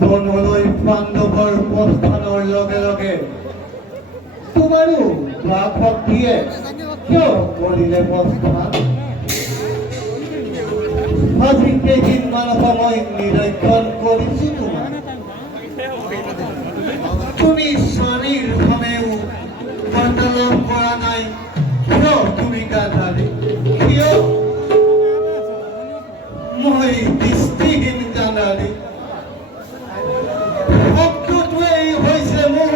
বনলৈ পাণ্ডৱৰ প্ৰস্থানৰ লগে লগে তোমাৰো বাক শক্তিয়ে কিয় কৰিলে প্ৰস্থান? আজি কেইদিনমান সময় নিৰীক্ষণ কৰিছো তোমাক। তুমি স্বামীৰ সময়েও বাৰ্তালাপ কৰা নাই কিয়? তুমি গাধাৰী কিয়? মই দৃষ্টিহীন গাধাৰী। শব্দটোৱেই হৈছে মোৰ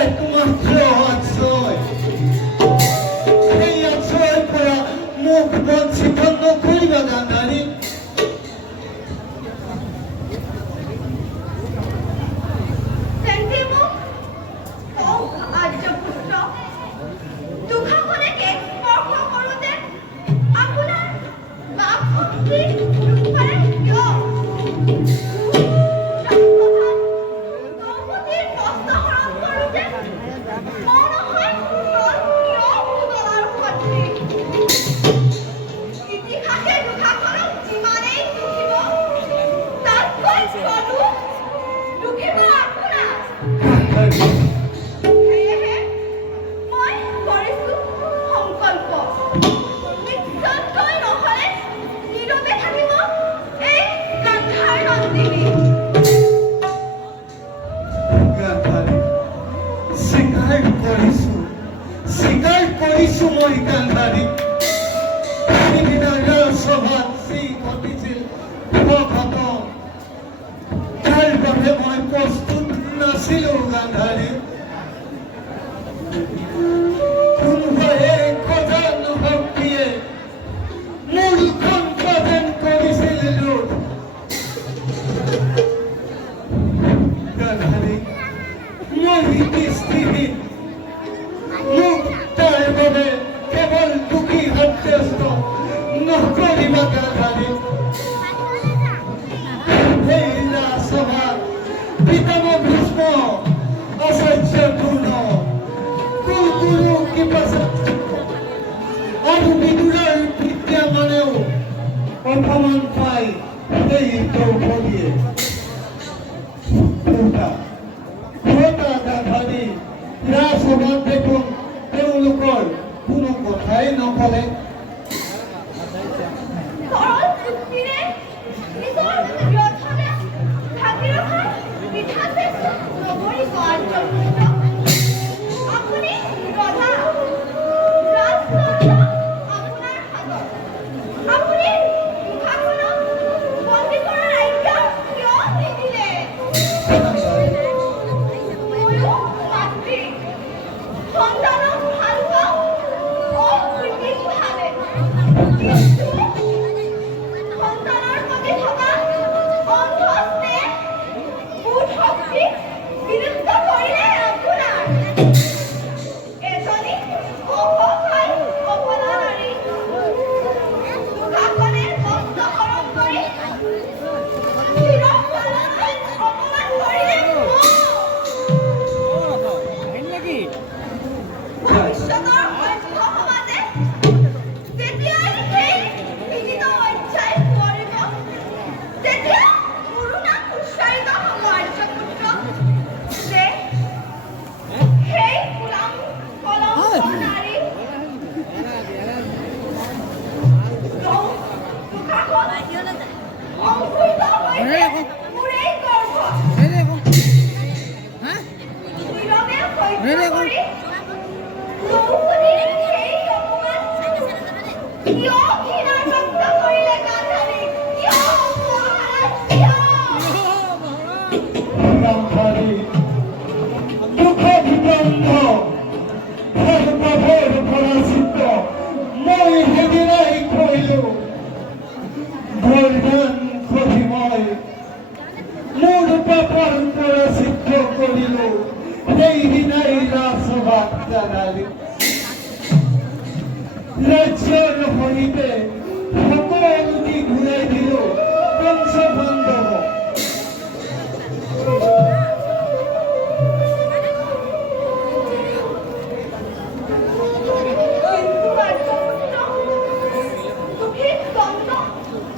একমাত্ৰ আশ্ৰয়। সেই আশ্ৰয়ৰ পৰা মোক বঞ্চিত নকৰিবা গাধাৰী। স্বীকাৰ কৰিছো মই গান্ধাৰী। সিদিনা সভাত যি ঘটিছিল ভকত তাৰ বাবে মই প্ৰস্তুত নাছিলো গান্ধাৰী। কোনোবাই এক গজানুভক্তিয়ে মোৰ কণ্ঠদান কৰিছিল লোক। গান্ধাৰী মই দৃষ্টিহীন। ৰাজসভাত দেখোন তেওঁলোকৰ কোনো কথাই নকলে। সৰল যুক্তিৰে নিজৰ ব্যৰ্থনে ঢাকি ৰখাৰ মিঠাতে নগৰী কাৰ্যপুত্ৰ আপুনি ৰধা ৰাজদণ্ড আপোনাৰ হাতত। আপুনি মুখাখনক বন্দী কৰাৰ আজ্ঞা কিয় নিদিলে? ময়ো মাতৃ সন্তানক ভাল পাওঁ অকৃত্ৰিমভাৱে, কিন্তু সন্তানৰ প্ৰতি থকা অন্ধ স্নেহ বোধ শক্তি বিলুপ্ত কৰিলে আপোনাৰ। এজনী অসহায় অবলা নাৰী মুখাখনে কষ্ট হৰণ কৰি চিৰকাললৈ অপমান কৰিলে মোক। ভৱিষ্যতৰ সভ্য সমাজে যেতিয়াই সেই বিদিত অধ্যায় পঢ়িব, তেতিয়া মোৰো নাম উচ্চাৰিত হ'ব আৰ্যপুত্ৰ, যে সেই গোলাম কলংক নাৰী মুখাখন অংকুৰিত হৈছে মোৰেই গৰ্ভ। নীৰৱে সহ্য কৰি দ্ৰৌপদীৰ সেই অপমান কিয় ঘৃণাযুক্ত কৰিলে গান্ধাৰী? কিয় মহাৰাজ কিয়? গান্ধাৰী দুঃখবিবন্ধ ভৰ পৰাজিত মই সেইদিনাই কৈলো। বৰদান কৰি মই মোৰ পাপৰ পৰা সিদ্ধ কৰিলো, সেইদিনাই ৰাজসভাত জনালো। ৰাজ্যৰ সহিতে সকলোকে ঘূৰাই দিলো বংশ বান্ধৱ। কিন্তু আৰ্যপুত্ৰ দুখীত দণ্ড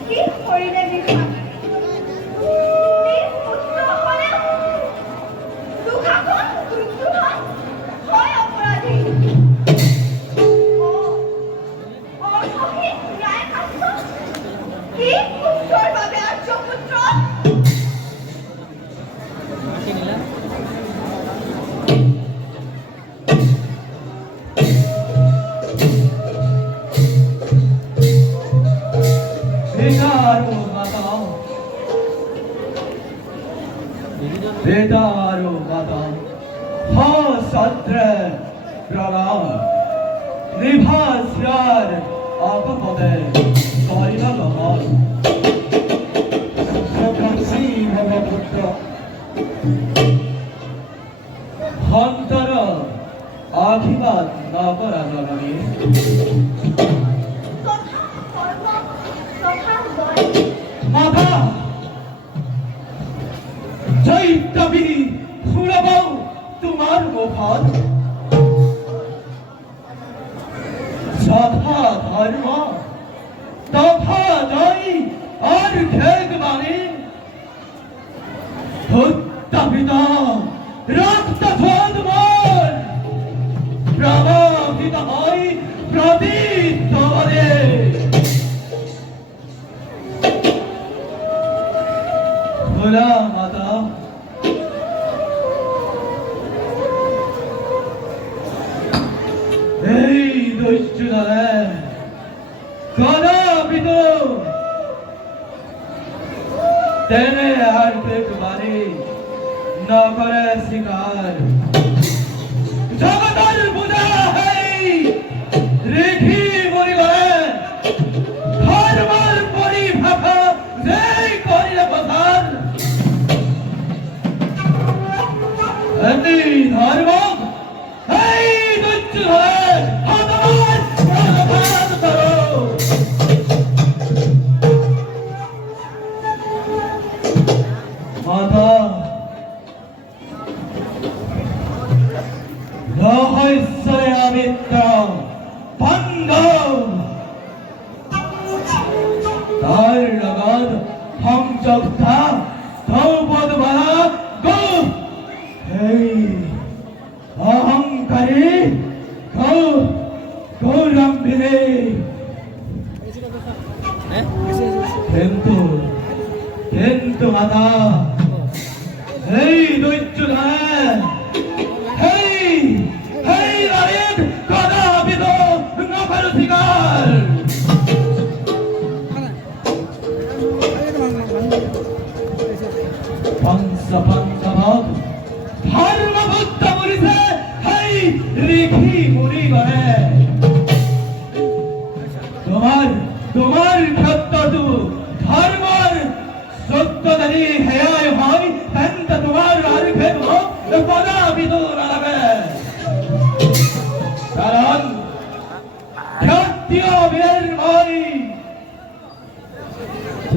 কি কৰিলে বিভাগ? নিজ পুত্ৰসকলেও দুখাখন দুৰ্যোধন হয় অপৰাধী। অৰ্থহীন ন্যায় শাস্ত্ৰ কি পুত্ৰৰ বাবে আৰ্যপুত্ৰ? বেদারো মাতা সদ্র প্রণাম নিভাস্যার অপপদে পরিণাম সকাশী ভবপুত্র সন্তান আশীর্বাদ নকরা জননী। তথা কর্ম তথা জয়। মাতা জয়িতাবি শুনব তোমার মুখত যথা ধর্ম তথা জয় আর ঠেক বাণী উত্তাপিত রক্ত মন প্রভাবিত হয় প্রদীপ্তরে। ভোলা মাতা এই দৈত্যদানে কদাপিত তেনে আর দেখবারে নকরে শিকার। জগতের পূজা হেই রেখি মরিগলে ধর্মের পরিভাষা যেই করিলে প্রধান এমনি ধর্ম এই দৈত্য ধরে হতবাদ প্রধান করো। মাতা রহস্যরে আমিত্র পাণ্ডব তার লগত সংযোগতা দ্রৌপদ বালা গো এই অহং অহংকারী গৌরম্বিনী কিন্তু কিন্তু মাতা এই দৈত্যধান এই নারীর কদাপিত নখের অধিকার পঞ্চভাগ ধর্ম বুদ্ধ মরিছে হেই রিখি মুড়ি করে তোমার ক্ষেত্রটো ধর্মর সত্য যদি হেয়ায় হয় তেন্তে তোমার আর ভেদ কদাপিত নালাগে কারণ ক্ষত্রিয় বীরময়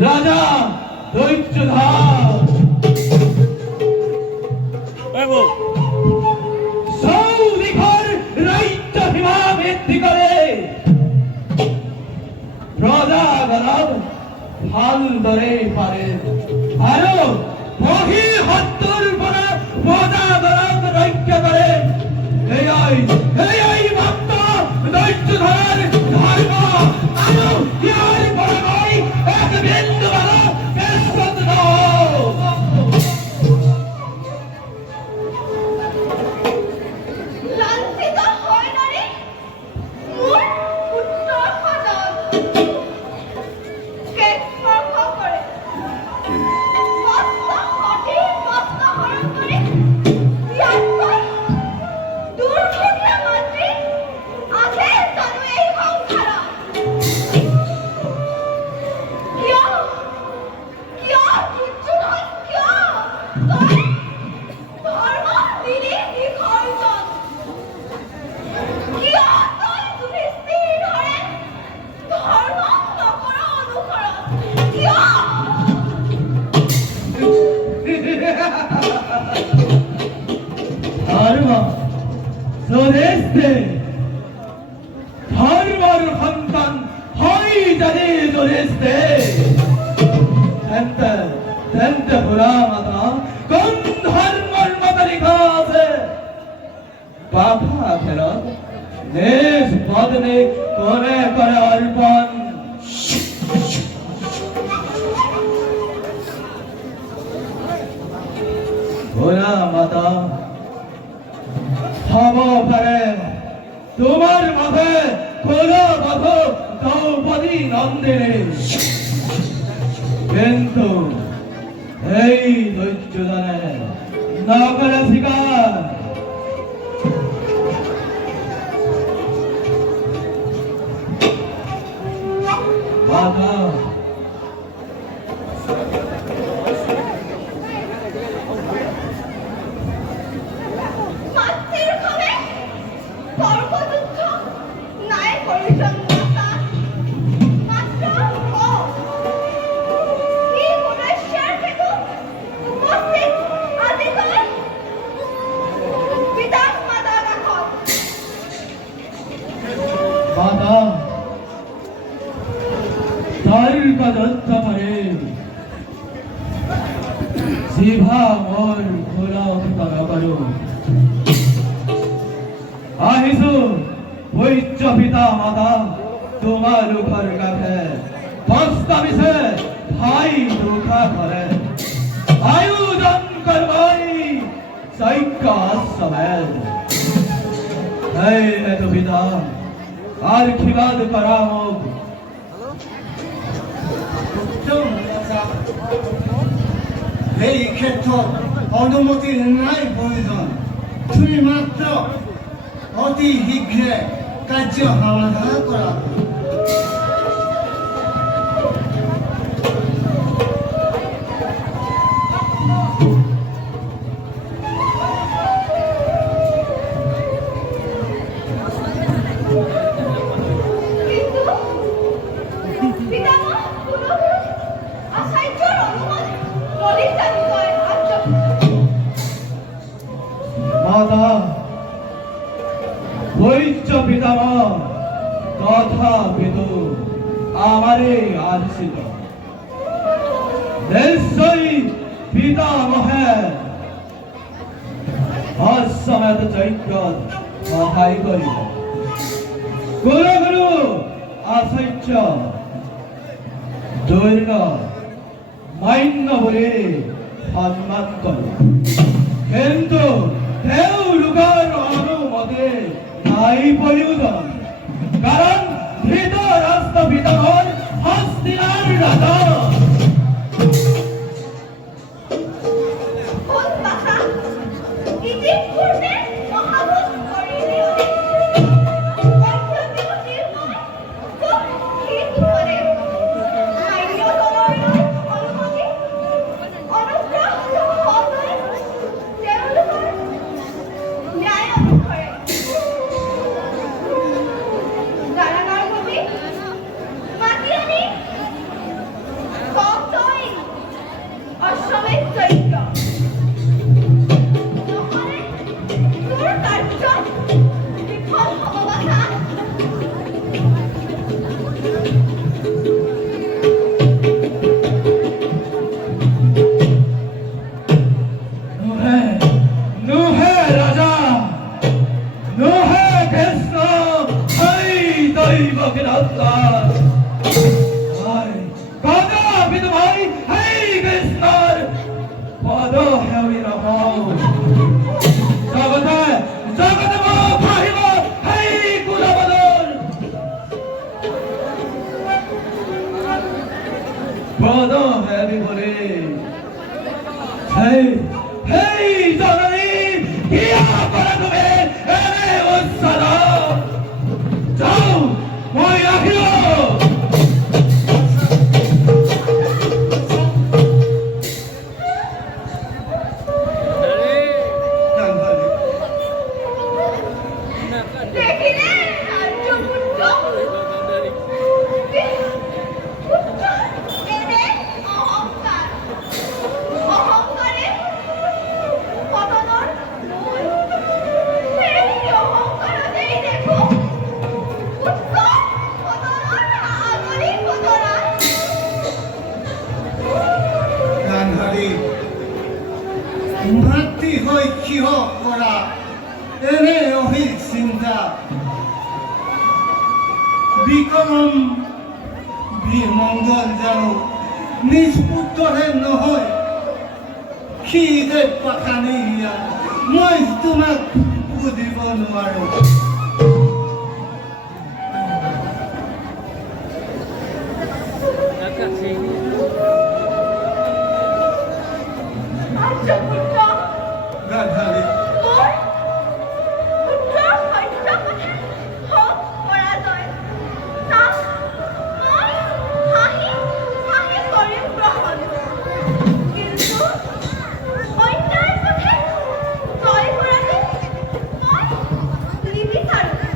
রাজা দৈত্যধান সৌদিঘর রাজ্য সীমা বৃদ্ধি করে প্রজাগণ ভাল ধরে পারে আরো মহিল হত্যর পরে প্রজাগণ রক্ষা করে এই ভক্ত দৈত্যধর ধর্ম আরো ইয়ার পরে নয় এক বিন্দু ভালো বেশত লাঞ্ছিত হয় নারী মোর উত্তর সদন কে স্পর্শ করে মস্ত সঠিক মস্ত হরণ করে ইয়াতকৈ দুৰ্ভাগ্য মাতৃ আছে জানো এই সংসাৰত কিয় দুৰ্যোধন কিয় তই ধৰ্ম দিলি বিসৰ্জন কিয় তই যুধিষ্ঠিৰ ধৰে ধৰ্ম নকৰ অনুসৰণ কিয় ধর্ম যুধিষ্ঠির ধর্মর সন্তান হয় যদি যুধিষ্ঠির তেন্তে ভোলা মাতা কোন ধর্মর মত লিখা আছে বাধা ফেরত দেশ বদলে করে করে অর্পণ ভোলা মাতা হব পারে তোমার মাঝে কোনো বাধ দ্রৌপদী নন্দিনী কিন্তু এই দৈত্যদানে নগরে শিকার মাতা মাতৃৰ ভাৱে স্বৰ্গযুদ্ধ নাই কৰিছন মাতা মাত্ৰ কি উদ্দেশ্যৰ হেতু উপস্থিত আজি তই পিতাক মাতা কাষত মাতা তর্ক যুদ্ধ করে জিভা মোর ঘোর করো আহিছো বৈচ্য পিতা মাতা তোমার ঘর কাছে প্রস্তাবিছে ভাই দুঃখা করে আয়োজন করবাই সৈক্য সমেত হে তো পিতা আর খিলাদ করা হোক এই ক্ষেত্ৰত অনুমতিৰ নাই প্ৰয়োজন তুমি মাত্ৰ অতি শীঘ্ৰে কাৰ্য সমাধা কৰা কিন্তু পিতামহ পুনঃ আচাৰ্যৰ অনুমত ললিতাতকৈ মাতা বৈচ্য পিতামহ কথা বিদু আমাৰে আসিল নিশ্চয়ই পিতামহে অসমেত চৈক্য সহায় কৰিব। কুলগুৰু আচাৰ্য দৈন্য মান্য বুলি সন্মান কৰে, কিন্তু তেওঁলোকৰ অনুমতি নাই প্ৰয়োজন, কাৰণ ধৃতৰাষ্ট্ৰপিতামহৰ হস্তিনাৰ ৰাজা। কোন ভাষা ইতিপূৰ্বে মহাভোজ কৰিলি মাতৃ হৈ কিহ কৰা এনে অহিল চিন্তা, বিকলম বিমংগল জানো নিজ পুত্ৰহে নহয়, সি যে পাখানি মই তোমাক বুজিব নোৱাৰো। গাধাৰী অন্যায় পথে তই কৰাটো মই নিবিচাৰো।